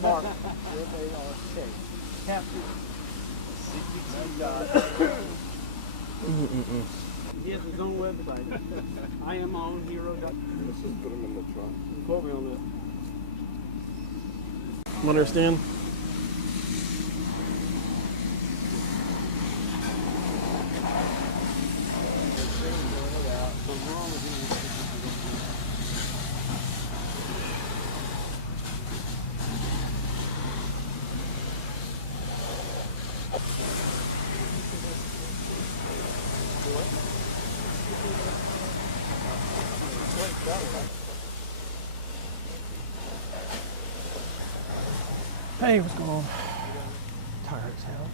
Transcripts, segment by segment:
marked where they are safe. Captain. He has his own website. I am on hero. Let's just put him in the trunk. Quote me on that. Understand? Hey, what's going on? Tired as hell.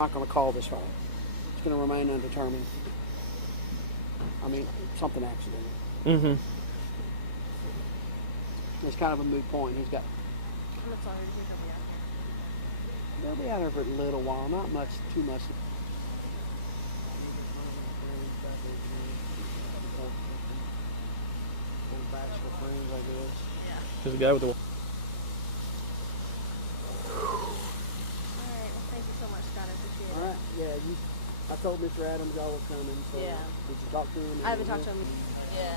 Not going to call this fire. It's going to remain undetermined. I mean, something accidental. It's kind of a moot point. He's got. How much longer do you think They'll be out here for a little while, not much, too much. Bachelor friends, I guess. Yeah. There's a guy with the. All right, yeah, I told Mr. Adams y'all were coming, so yeah. Did you talk to him? I haven't talked to him. Yeah.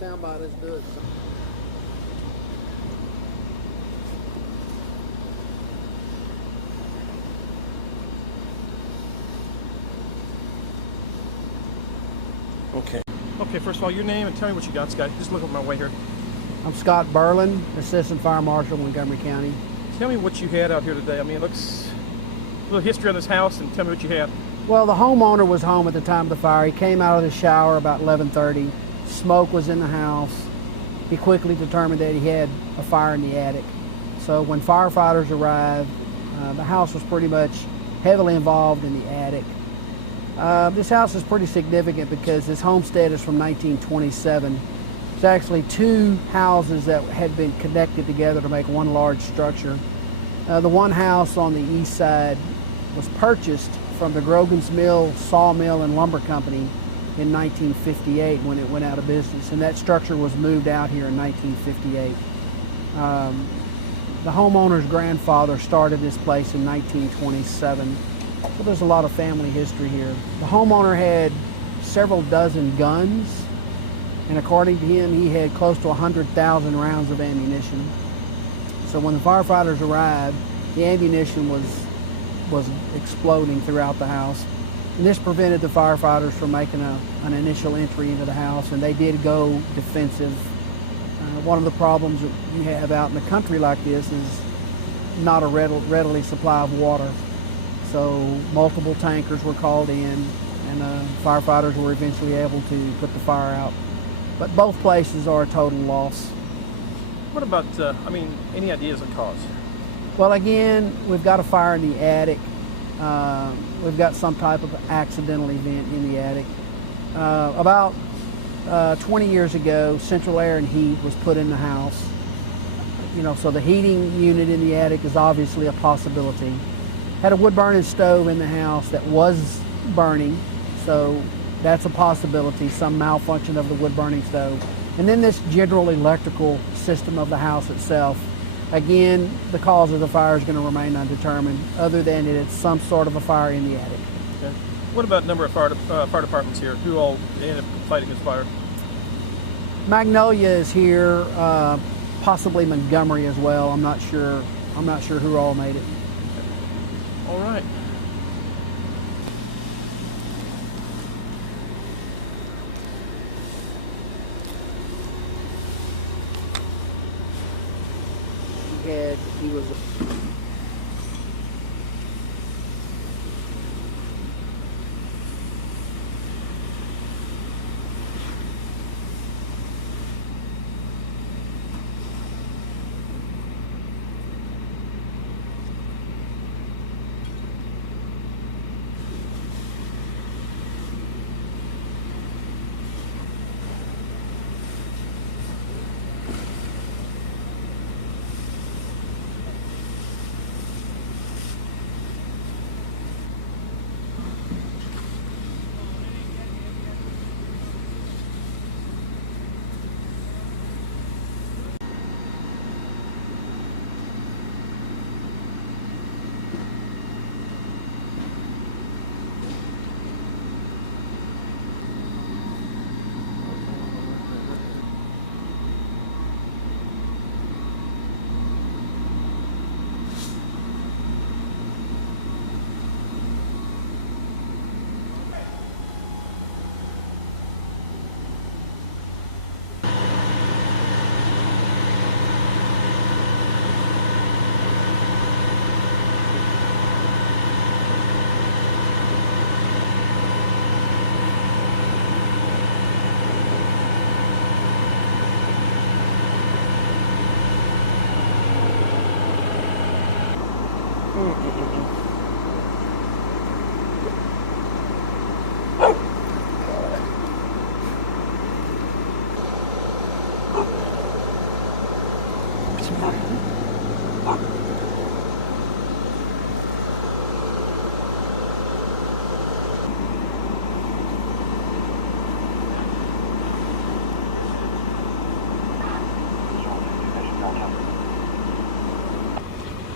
Soundbite, let's do it. Okay. Okay, first of all, your name and tell me what you got, Scott. Just look up my way here. I'm Scott Berlin, Assistant Fire Marshal, Montgomery County. Tell me what you had out here today. I mean, it looks a little history on this house, and tell me what you had. Well, the homeowner was home at the time of the fire. He came out of the shower about 11:30. Smoke was in the house. He quickly determined that he had a fire in the attic. So when firefighters arrived, the house was pretty much heavily involved in the attic. This house is pretty significant because this homestead is from 1927. It's actually two houses that had been connected together to make one large structure. The one house on the east side was purchased from the Grogan's Mill Sawmill and Lumber Company in 1958 when it went out of business, and that structure was moved out here in 1958. The homeowner's grandfather started this place in 1927, so there's a lot of family history here. The homeowner had several dozen guns, and according to him, he had close to 100,000 rounds of ammunition. So when the firefighters arrived, the ammunition was exploding throughout the house. And this prevented the firefighters from making an initial entry into the house, and they did go defensive. One of the problems that you have out in the country like this is not a readily supply of water. So multiple tankers were called in, and firefighters were eventually able to put the fire out. But both places are a total loss. What about, any ideas on cause? Well, again, we've got a fire in the attic. We've got some type of accidental event in the attic. About 20 years ago, central air and heat was put in the house. So the heating unit in the attic is obviously a possibility. Had a wood burning stove in the house that was burning, so that's a possibility, some malfunction of the wood burning stove. And then this general electrical system of the house itself. Again, the cause of the fire is going to remain undetermined, other than it's some sort of a fire in the attic. Okay. What about number of fire departments here? Who all ended up fighting this fire? Magnolia is here, possibly Montgomery as well. I'm not sure who all made it. All right. He was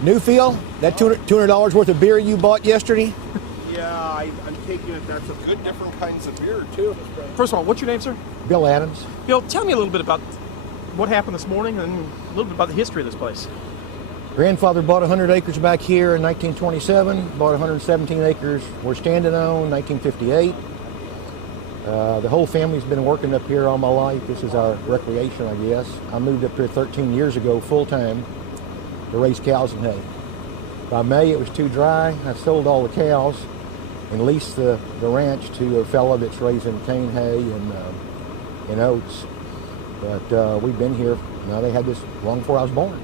Newfield, that $200 worth of beer you bought yesterday? Yeah, I'm taking it. That's a good different kinds of beer, too. First of all, what's your name, sir? Bill Adams. Bill, tell me a little bit about what happened this morning and a little bit about the history of this place. Grandfather bought 100 acres back here in 1927, bought 117 acres we're standing on 1958. The whole family's been working up here all my life. This is our recreation, I guess. I moved up here 13 years ago full-time to raise cows and hay. By May it was too dry. I sold all the cows and leased the ranch to a fellow that's raising cane, hay, and oats. But we've been here, now they had this long before I was born.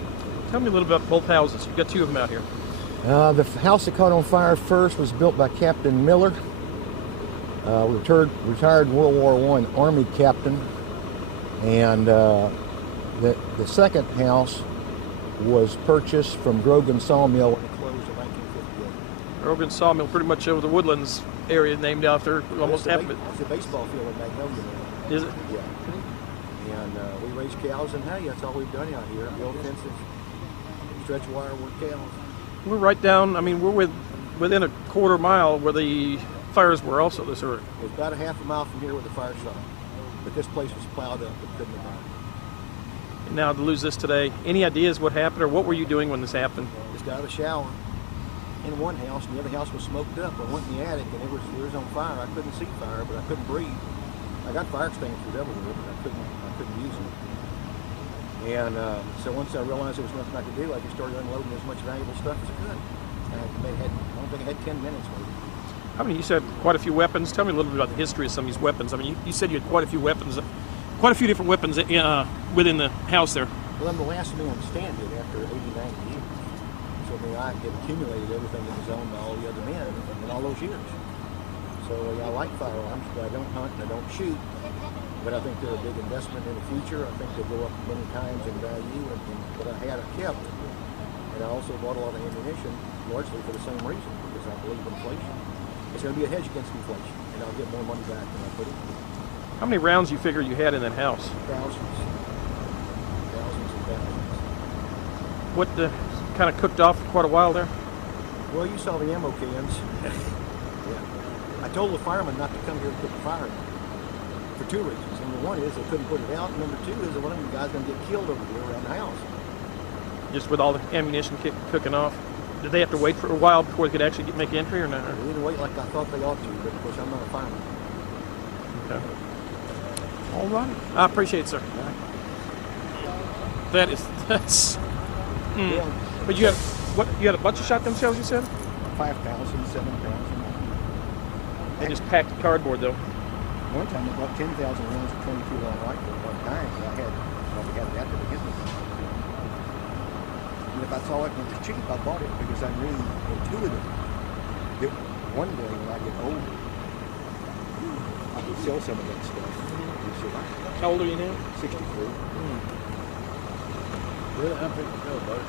Tell me a little bit about both houses. You've got two of them out here. The house that caught on fire first was built by Captain Miller, retired World War I Army captain. And the second house was purchased from Grogan Sawmill and closed in 1958. Grogan Sawmill, pretty much over the Woodlands area, named after almost half of it. It's a baseball field in Magnolia. Is it? Yeah. And we raise cows and hay. That's all we've done out here. Build fences, stretch wire, work cows. We're right down, we're within a quarter mile where the fires were also this early. It was about a half a mile from here where the fire started. But this place was plowed up. It couldn't have burned. And now to lose this today, any ideas what happened or what were you doing when this happened? Just got out of the shower. in one house, and the other house was smoked up. I went in the attic, and it was on fire. I couldn't see fire, but I couldn't breathe. I got fire extinguishers everywhere, but I couldn't use them. And so once I realized there was nothing I could do, I just started unloading as much valuable stuff as I could. I don't think I had 10 minutes maybe. I mean, you said quite a few weapons. Tell me a little bit about the history of some of these weapons. I mean, you said you had quite a few weapons, quite a few different weapons within the house there. Well, I'm the last man standing after 80, 90 years. So I mean, I had accumulated everything that was owned by all the other men in all those years. So I like firearms, but I don't hunt and I don't shoot. But I think they're a big investment in the future. I think they'll go up many times in value. And what I had, I kept. And I also bought a lot of ammunition, largely for the same reason, because I believe inflation. It's going to be a hedge against inflation, and I'll get more money back than I put in. How many rounds do you figure you had in that house? Thousands. Thousands and thousands. What kind of cooked off for quite a while there? Well, you saw the ammo cans. Yeah. I told the firemen not to come here and put the fire in. For two reasons. Number one is they couldn't put it out, and number two is that one of the guys going to get killed over here around the house. Just with all the ammunition cooking off? Did they have to wait for a while before they could actually make entry or not? They didn't wait like I thought they ought to, but of course I'm not a fireman. Okay. All right. I appreciate it, sir. That's. Yeah. But you had what? You had a bunch of shotgun shells, you said? 5,000, 7,000. They just packed cardboard though. One time I bought 10,000 rounds of 22 long rifle at one time, and I had that to begin with. And if I saw it and it was cheap, I bought it because I knew intuitively that one day when I get older, I could sell some of that stuff and survive. How old are you now? 63. Really? How big is your boat?